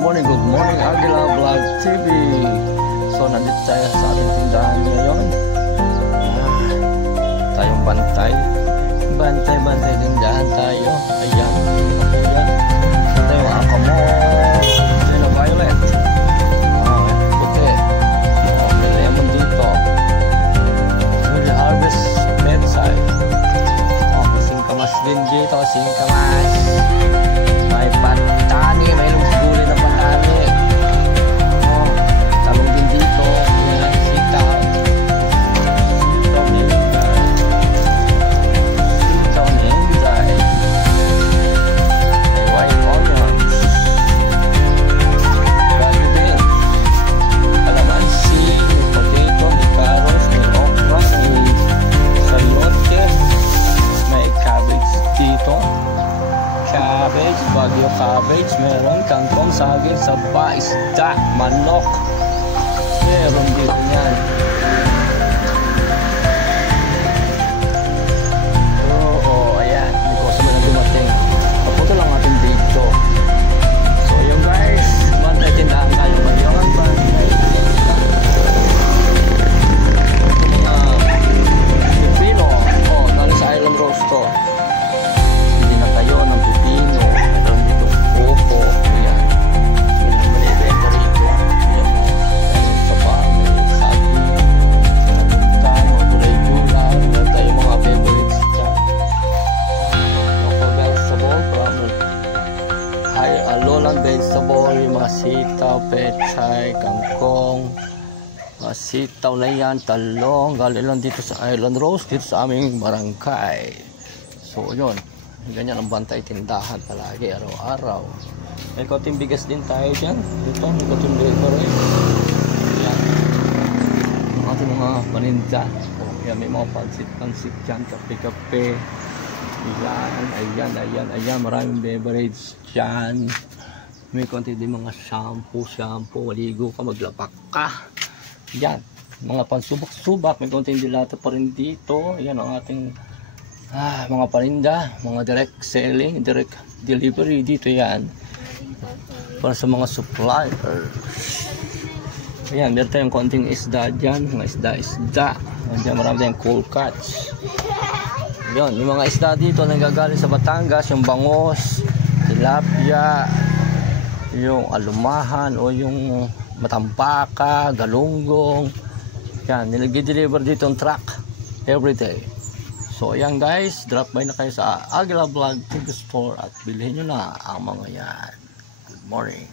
good morning, Agila Vlog TV. So, nandito tayo sa ating tindahan ngayon. Tayong bantay. Bantay tindahan tayo. Ayan, ayan. Ito yung akamo. Ito yung violet. Puti. May lemon dito. Will harvest bedside. Singkamas din dito, singkamas. May patani, may gulay na patani. Talong din dito. Yan, sitaw. Sitaw na inday. Sitaw na inday. May white onions. Bago din. Kalamansi, may potato, may carrots, may okra, may sayote. May cabbage dito. Cabbage, bagyo cabbage, meron kangkong, saging, saba, isda, manok, meron dito yan. Ayan, hindi ko sabi na dumating. Papunta lang ating video. So yung guys, bantay tindahan tayo, bagyokan ba? Pipino, galing sa Island Rose to. Hindi na tayo ng pipino. Meron dito coco. Ayan. Binibenta rito. Ayan. Meron sa pa. May sabi. Tayo. Gulay-gulay. Meron tayo mga favorites dyan. Local vegetable from lowland vegetable. Yung mga sitaw, pechay, kangkong. Mga sitaw na yan. Talong. Galing lang dito sa Island Rose. Dito sa aming barangay. So yun. Ganyan ang bantay tindahan palagi, araw-araw. May konting bigas din tayo dyan. Dito, may konting labor eh. Ayan. Ang ating mga paninda. Ayan, may mga pansit dyan, kape-kape. Ayan. Maraming beverage dyan. May konti din mga shampoo. Maligo ka, maglapak ka. Ayan. Mga pansubak-subak. May konting dilata pa rin dito. Ayan ang ating mga paninda, mga direct selling, direct delivery dito yan para sa mga suppliers. Ayan, meron tayong konting isda dyan, mga isda. Ayan, marami tayong cool catch. Ayan, yung mga isda dito nanggagaling sa Batangas, yung bangos, tilapia, yung alumahan o yung matampaka, galunggong. Ayan, nilagay-deliver dito ang truck everyday. So ayan guys, drop by na kayo sa Agila Vlog TV Store at bilhin nyo na ang mga yan. Good morning.